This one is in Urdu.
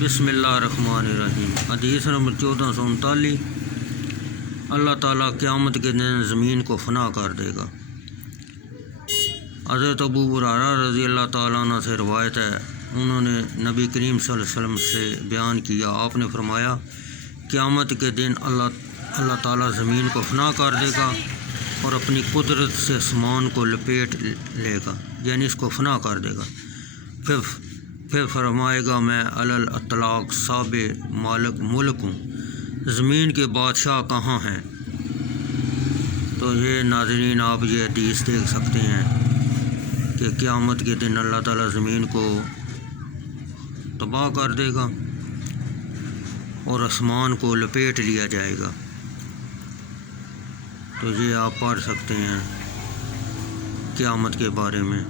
بسم اللہ الرحمن الرحیم۔ حدیث نمبر 1439۔ اللہ تعالیٰ قیامت کے دن زمین کو فنا کر دے گا۔ حضرت ابو ہریرہ رضی اللہ تعالیٰ عنہ سے روایت ہے، انہوں نے نبی کریم صلی اللہ علیہ وسلم سے بیان کیا، آپ نے فرمایا قیامت کے دن اللہ تعالیٰ زمین کو فنا کر دے گا اور اپنی قدرت سے آسمان کو لپیٹ لے گا، یعنی اس کو فنا کر دے گا۔ پھر فرمائے گا میں علی الاطلاق صاب ملک ہوں، زمین کے بادشاہ کہاں ہیں؟ تو یہ ناظرین آپ یہ حدیث دیکھ سکتے ہیں کہ قیامت کے دن اللہ تعالیٰ زمین کو تباہ کر دے گا اور آسمان کو لپیٹ لیا جائے گا۔ تو یہ آپ پڑھ سکتے ہیں قیامت کے بارے میں۔